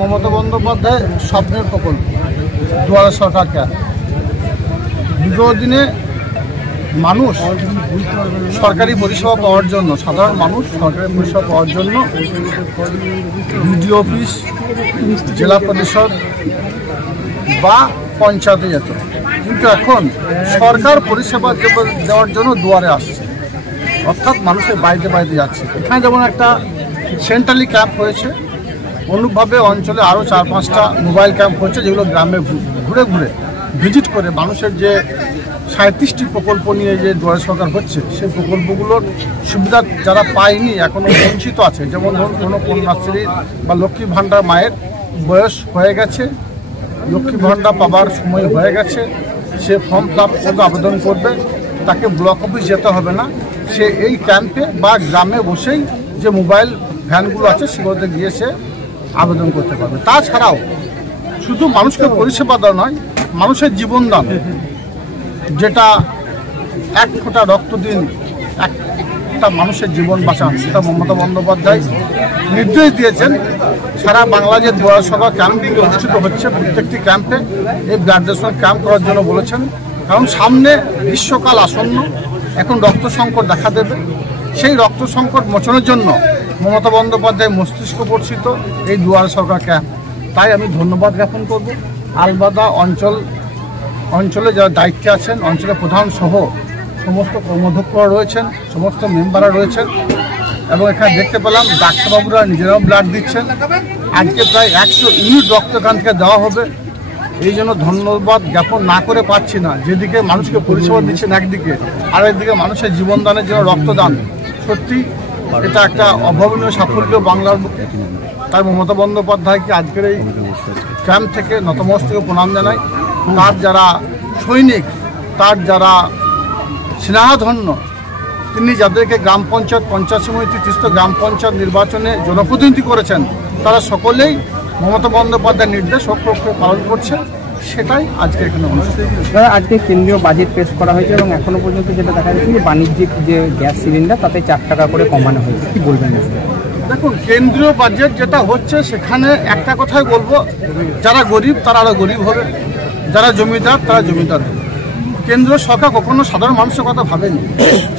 মমতা বন্দ্যোপাধ্যায় স্বপ্নের প্রকল্প দুয়ারে সরকার ক্যাম্প। বিগত দিনে মানুষ সরকারি পরিষেবা পাওয়ার জন্য, সাধারণ মানুষ সরকারি পরিষেবা পাওয়ার জন্য বিডিও অফিস, জেলা পরিষদ বা পঞ্চায়েতে যেত, কিন্তু এখন সরকার পরিষেবা দেওয়ার জন্য দুয়ারে আসছে, অর্থাৎ মানুষের বাড়িতে বাড়িতে যাচ্ছে। এখানে যেমন একটা সেন্ট্রালি ক্যাম্প হয়েছে, অনুরূপভাবে অঞ্চলে আরও 4-5টা মোবাইল ক্যাম্প হচ্ছে, যেগুলো গ্রামে ঘুরে ঘুরে ভিজিট করে মানুষের যে 37টি প্রকল্প নিয়ে যে দুয়ারে সরকার হচ্ছে, সেই প্রকল্পগুলোর সুবিধা যারা পায়নি, এখনও বঞ্চিত আছে। যেমন ধরুন কোনো কন্যাশ্রী বা লক্ষ্মী ভাণ্ডার মায়ের বয়স হয়ে গেছে, লক্ষ্মী ভাণ্ডার পাবার সময় হয়ে গেছে, সে ফর্ম ফিল আপ করবে, আবেদন করবে, তাকে ব্লক অফিস যেতে হবে না, সে এই ক্যাম্পে বা গ্রামে বসেই যে মোবাইল ভ্যানগুলো আছে সেগুলোতে গিয়ে সে আবেদন করতে পারবে। তাছাড়াও শুধু মানুষকে পরিষেবা দেওয়া নয়, মানুষের জীবনদান, যেটা এক ফোঁটা রক্ত দিন একটা মানুষের জীবন বাঁচান, সেটা মমতা বন্দ্যোপাধ্যায় নির্দেশ দিয়েছেন। সারা বাংলা যে দুয়ারে সরকার ক্যাম্পগুলি অনুষ্ঠিত হচ্ছে, প্রত্যেকটি ক্যাম্পে এই ব্লাড ডোনেশন ক্যাম্প করার জন্য বলেছেন। কারণ সামনে গ্রীষ্মকাল আসন্ন, এখন রক্ত সংকট দেখা দেবে। সেই রক্ত সংকট মোচনের জন্য মমতা বন্দ্যোপাধ্যায় মস্তিষ্ক পরিচিত এই দুয়ারে সরকার ক্যাম্প। তাই আমি ধন্যবাদ জ্ঞাপন করব আলবাদা অঞ্চলে যারা দায়িত্বে আছেন, অঞ্চলের প্রধান সহ সমস্ত কর্মাধ্যক্ষরা রয়েছেন, সমস্ত মেম্বাররা রয়েছেন, এবং এখানে দেখতে পেলাম ডাক্তারবাবুরা নিজেরাও ব্লাড দিচ্ছেন। আজকে প্রায় 100 ইউনিট রক্ত এখান থেকে দেওয়া হবে। এই জন্য ধন্যবাদ জ্ঞাপন না করে পাচ্ছি না। যেদিকে মানুষকে পরিষেবা দিচ্ছেন একদিকে, আর একদিকে মানুষের জীবনদানের জন্য রক্তদান, সত্যি এটা একটা অভাবনীয় সাফল্য বাংলার বুকে। তাই মমতা বন্দ্যোপাধ্যায়কে আজকের এই ক্যাম্প থেকে নতমস্তকে প্রণাম জানাই। তার যারা সৈনিক, তার যারা স্নেহাধন্য, তিনি যাদেরকে গ্রাম পঞ্চায়েত, পঞ্চায়েত সমিতি, তিস্তা গ্রাম পঞ্চায়েত নির্বাচনে জনপ্রতিনিধি করেছেন, তারা সকলেই মমতা বন্দ্যোপাধ্যায়ের নির্দেশ অক্ষরে পালন করছে। সেটাই আজকে এখানে অনুষ্ঠিত। আজকে কেন্দ্রীয় বাজেট পেশ করা হয়েছে এবং এখনো পর্যন্ত যেটা দেখা যাচ্ছে যে বাণিজ্যিক যে গ্যাস সিলিন্ডার তাতে 4 টাকা করে কমানো হয়েছে, কি বলবেন? দেখুন, কেন্দ্রীয় বাজেট যেটা হচ্ছে, সেখানে একটা কথাই বলবো, যারা গরিব তারা আরও গরিব হবে, যারা জমিদার তারা জমিদার হবে। কেন্দ্র সরকার কখনো সাধারণ মানুষের কথা ভাবেনি।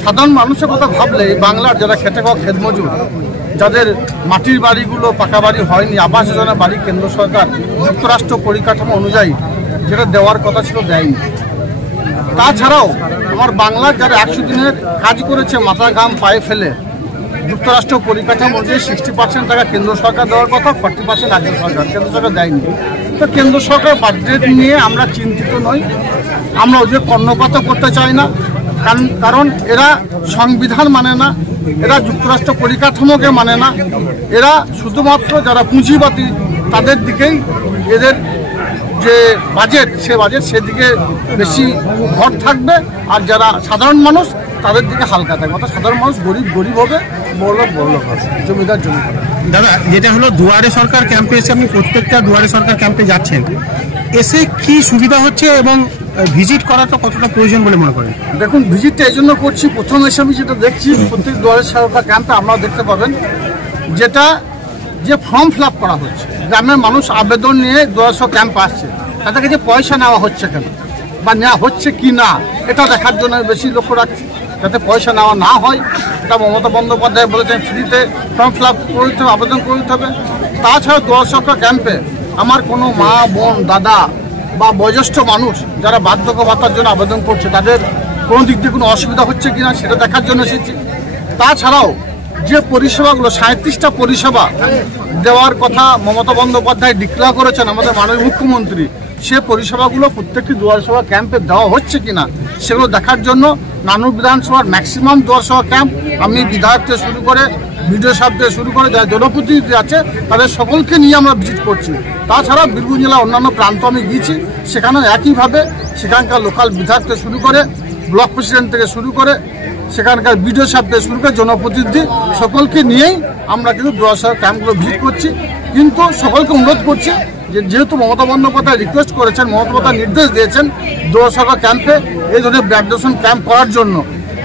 সাধারণ মানুষের কথা ভাবলে বাংলার যারা খেটে খাওয়া খেতমজুর, যাদের মাটির বাড়িগুলো পাকা বাড়ি হয়নি, আবাস যোজনা বাড়ি কেন্দ্র সরকার যুক্তরাষ্ট্র পরিকাঠামো অনুযায়ী যেটা দেওয়ার কথা ছিল দেয়নি। তাছাড়াও আমার বাংলার যারা 100 দিনের কাজ করেছে মাথা ঘাম পায়ে ফেলে, যুক্তরাষ্ট্র পরিকাঠামো অনুযায়ী 60% টাকা কেন্দ্র সরকার দেওয়ার কথা, 40% রাজ্য সরকার, কেন্দ্র সরকার দেয়নি। তো কেন্দ্র সরকার বাজেট নিয়ে আমরা চিন্তিত নই, আমরা ওদের কর্ণপাত করতে চাই না। কারণ এরা সংবিধান মানে না, এরা যুক্তরাষ্ট্র পরিকাঠামোকে মানে না, এরা শুধুমাত্র যারা পুঁজিবাদী তাদের দিকেই এদের যে বাজেট, সে বাজেট সেদিকে বেশি ভর থাকবে, আর যারা সাধারণ মানুষ তাদের দিকে হালকা থাকবে। অর্থাৎ সাধারণ মানুষ গরিব হবে, বড়লোক হবে, জমিদার জমিদার। দাদা, যেটা হলো দুয়ারে সরকার ক্যাম্পে এসে আপনি প্রত্যেকটা দুয়ারে সরকার ক্যাম্পে যাচ্ছেন, এসে কি সুবিধা হচ্ছে এবং ভিজিট করাটা কতটা প্রয়োজন বলে মনে করেন? দেখুন, ভিজিটটা এই জন্য করছি, প্রথম এসে আমি যেটা দেখছি প্রত্যেক দুয়ারে সরকার ক্যাম্পে আপনারা দেখতে পাবেন যেটা যে ফর্ম ফিল আপ করা হচ্ছে, গ্রামের মানুষ আবেদন নিয়ে দুয়ারে সরকার ক্যাম্প আসছে, তাদের কাছে পয়সা নেওয়া হচ্ছে কেন বা নেওয়া হচ্ছে কি না, এটা দেখার জন্য বেশি লক্ষ্য রাখছি, যাতে পয়সা নেওয়া না হয়। এটা মমতা বন্দ্যোপাধ্যায় বলেছেন ফ্রিতে ফর্ম ফিল আপ করতে হবে, আবেদন করতে হবে। তাছাড়া দুয়ারে সরকার ক্যাম্পে আমার কোনো মা, বোন, দাদা বা বয়োজ্যেষ্ঠ মানুষ যারা বার্ধক্য ভাতার জন্য আবেদন করছে, তাদের কোনো দিক দিয়ে কোনো অসুবিধা হচ্ছে কিনা সেটা দেখার জন্য এসেছি। তাছাড়াও যে পরিষেবাগুলো 37টা পরিষেবা দেওয়ার কথা মমতা বন্দ্যোপাধ্যায় ডিক্লেয়ার করেছেন আমাদের মাননীয় মুখ্যমন্ত্রী, সে পরিষেবাগুলো প্রত্যেকটি দুয়ারে সরকার ক্যাম্পে দেওয়া হচ্ছে কিনা সেগুলো দেখার জন্য নানুর বিধানসভার ম্যাক্সিমাম দুয়ারে সরকার ক্যাম্প আমি বিধায়ক থেকে শুরু করে বিডিও সাহেব থেকে শুরু করে যারা জনপ্রতিনিধি আছে তাদের সকলকে নিয়ে আমরা ভিজিট করছি। তাছাড়া বীরভূম জেলার অন্যান্য প্রান্ত আমি গিয়েছি, সেখানে একইভাবে সেখানকার লোকাল বিধায়ক থেকে শুরু করে ব্লক প্রেসিডেন্ট থেকে শুরু করে সেখানকার বিডিও সাহেব থেকে শুরু করে জনপ্রতিনিধি সকলকে নিয়েই আমরা কিন্তু দুয়ারে সরকার ক্যাম্পগুলো ভিজিট করছি। কিন্তু সকলকে অনুরোধ করছি যেহেতু মমতা বন্দ্যোপাধ্যায় রিকোয়েস্ট করেছেন, মমতা বন্দ্যোপাধ্যায় নির্দেশ দিয়েছেন দুয়ারে সরকার ক্যাম্পে এই ধরনের ব্লাড ডোনেশন ক্যাম্প করার জন্য,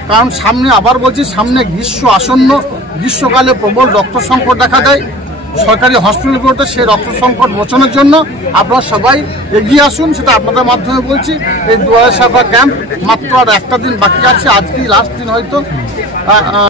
কারণ সামনে আবার বলছি, সামনে গ্রীষ্ম আসন্ন, গ্রীষ্মকালে প্রবল রক্ত সংকট দেখা দেয়। সরকারি হসপিটালগুলোতে সেই রক্ত সংকট মোচনের জন্য আপনারা সবাই এগিয়ে আসুন। সেটা আপনাদের মাধ্যমে বলছি। এই দুয়ারে সরকার ক্যাম্প মাত্র আর একটা দিন বাকি আছে, আজকেই লাস্ট দিন হয়তো।